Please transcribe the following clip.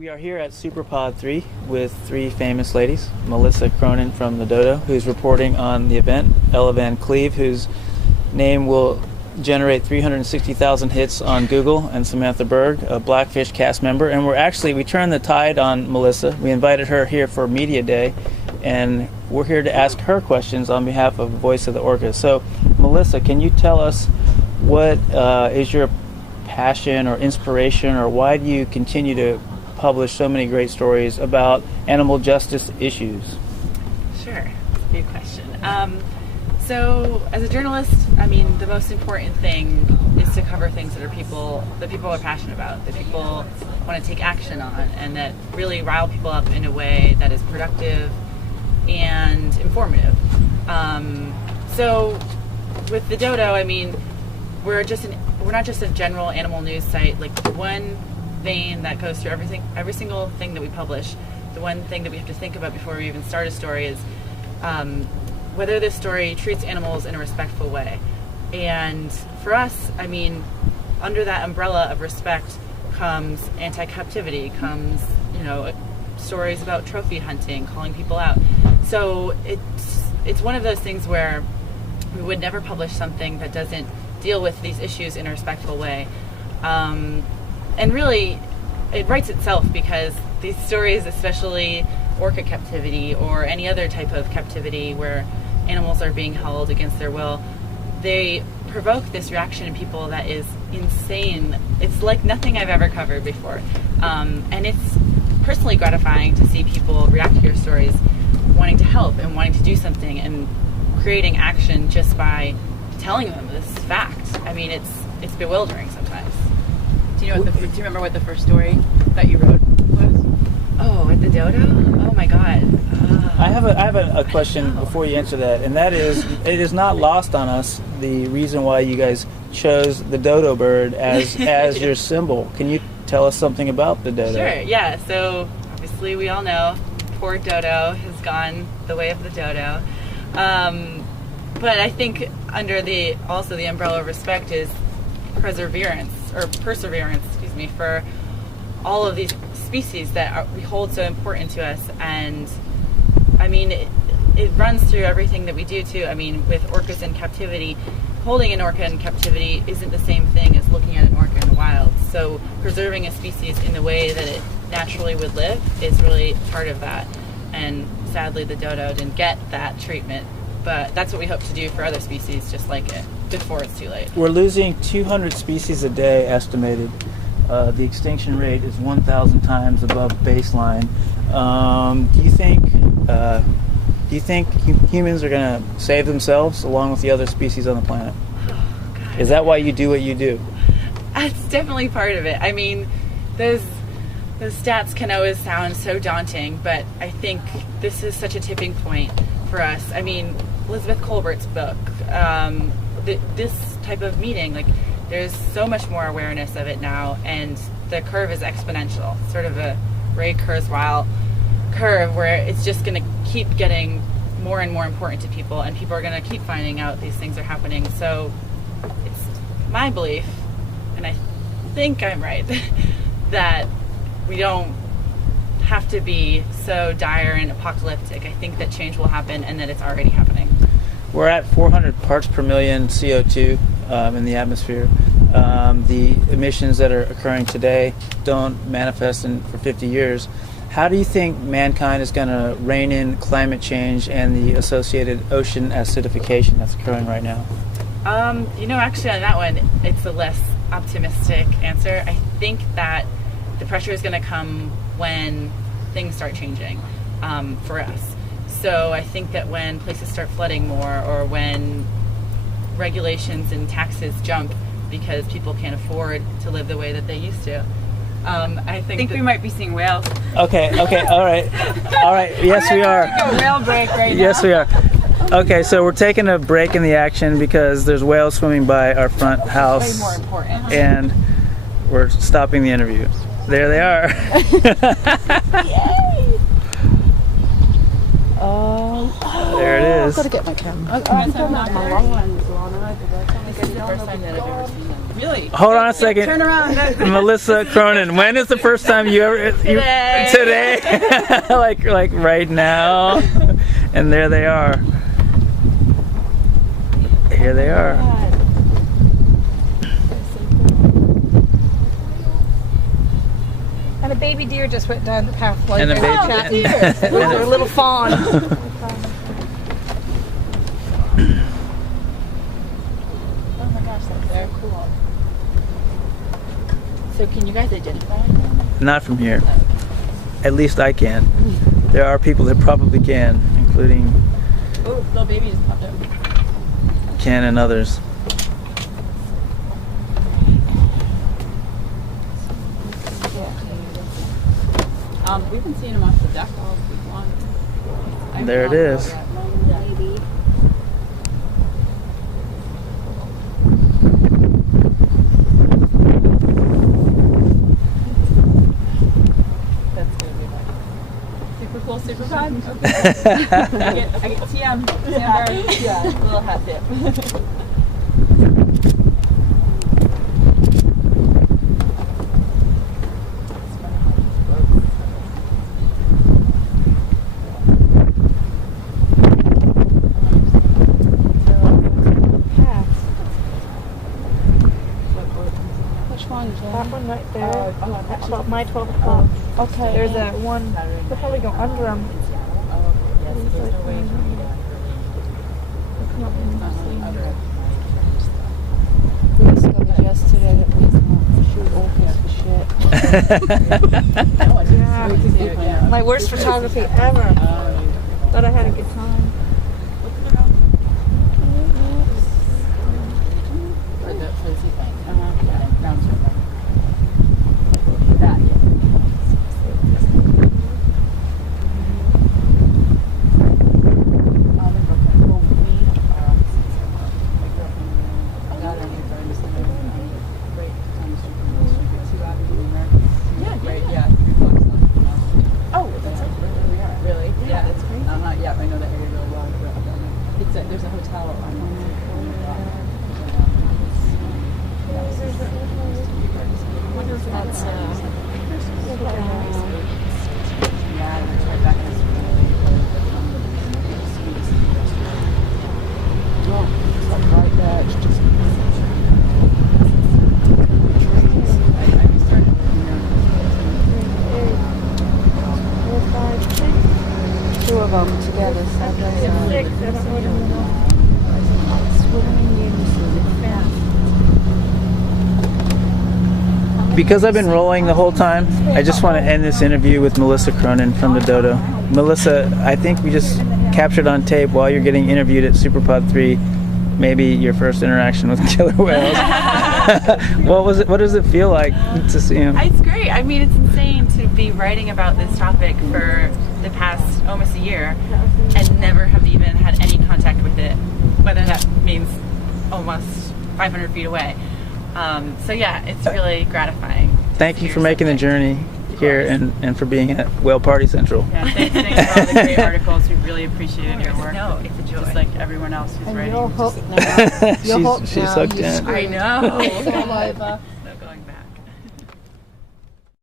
We are here at Superpod3 with three famous ladies. Melissa Cronin from the Dodo, who's reporting on the event. Ella Van Cleave, whose name will generate 360,000 hits on Google, and Samantha Berg, a Blackfish cast member. And we turned the tide on Melissa. We invited her here for Media Day, and we're here to ask her questions on behalf of Voice of the Orcas. So, Melissa, can you tell us what is your passion or inspiration, or why do you continue to publish so many great stories about animal justice issues? Sure, that's a good question. So, as a journalist, the most important thing is to cover things that people are passionate about, that people want to take action on, and that really rile people up in a way that is productive and informative. So, with the Dodo, we're not just a general animal news site. Like, one vein that goes through every single thing that we publish, the one thing that we have to think about before we even start a story is whether this story treats animals in a respectful way. And for us, under that umbrella of respect comes anti-captivity, comes, stories about trophy hunting, calling people out. So it's one of those things where we would never publish something that doesn't deal with these issues in a respectful way. And really, it writes itself, because these stories, especially orca captivity or any other type of captivity where animals are being held against their will, they provoke this reaction in people that is insane. It's like nothing I've ever covered before. And it's personally gratifying to see people react to your stories, wanting to help and wanting to do something and creating action just by telling them this fact. It's bewildering sometimes. Do you remember what the first story that you wrote was? Oh, at the Dodo? Oh my God. I have a question before you answer that, and that is, it is not lost on us the reason why you guys chose the dodo bird as your symbol. Can you tell us something about the dodo? Sure, yeah. So obviously we all know poor dodo has gone the way of the dodo. But I think under the umbrella of respect is perseverance, for all of these species that we hold so important to us. And it runs through everything that we do too. With orcas in captivity, holding an orca in captivity isn't the same thing as looking at an orca in the wild. So preserving a species in the way that it naturally would live is really part of that. And sadly, the dodo didn't get that treatment. But that's what we hope to do for other species just like it, before it's too late. We're losing 200 species a day, estimated. The extinction rate is 1,000 times above baseline. Do you think humans are going to save themselves along with the other species on the planet? Oh, God. Is that why you do what you do? That's definitely part of it. Those stats can always sound so daunting, but I think this is such a tipping point for us. Elizabeth Colbert's book, this type of meeting, there's so much more awareness of it now, and the curve is exponential, sort of a Ray Kurzweil curve where it's just going to keep getting more and more important to people, and people are going to keep finding out these things are happening. So it's my belief, and I think I'm right, that we don't have to be so dire and apocalyptic. I think that change will happen, and that it's already happening. We're at 400 parts per million CO2 in the atmosphere. The emissions that are occurring today don't manifest for 50 years. How do you think mankind is going to rein in climate change and the associated ocean acidification that's occurring right now? Actually on that one, it's a less optimistic answer. I think that the pressure is going to come when things start changing for us. So I think that when places start flooding more, or when regulations and taxes jump because people can't afford to live the way that they used to, I think we might be seeing whales. Okay, all right. Yes, we are. Take a whale break right now. Yes, we are. Okay, so we're taking a break in the action because there's whales swimming by our front house. Way more important. And we're stopping the interview. There they are. Yay! There it is. I've got to get my camera. I'm filming my long ones, Lana. This is the first time that I've ever seen them. Really? Hold on a second. Turn around. Melissa Cronin, when is the first time you ever... Today. like right now. And there they are. Here they are. And a baby deer just went down the pathway. And a baby deer. Look, a little fawn. Oh my gosh, that's very cool. So can you guys identify them? Not from here. At least I can. There are people that probably can, including Oh, little baby just popped up. Ken and others. We've been seeing them off the deck all week long. There it is. Maybe. That's gonna be like super cool, super fun. Okay. I get TM Berg, yeah, little hat tip. That one right there. That's about my 12 o'clock. Okay. There's a one. We'll probably go under them. We discovered yesterday that we shoot orcas for shit. Yeah. My worst photography ever. But I had a good time. There's a hotel on that's yeah, it's right back in this it's like right there. It's just two of them together, side by side. Because I've been rolling the whole time, I just want to end this interview with Melissa Cronin from the Dodo. Melissa, I think we just captured on tape while you're getting interviewed at Superpod3, maybe your first interaction with killer whales. What was it? What does it feel like to see him? It's great. I mean, it's insane to be writing about this topic for the past almost a year and never have even had any contact with it, whether that means almost 500 feet away. So yeah, it's really gratifying. Thank you for making the journey here and for being at Whale Party Central. Yeah, thanks for all the great articles. We really appreciated your work. No, it's a joy. Just like everyone else who's writing. You're hooked now. She's hooked in. I know.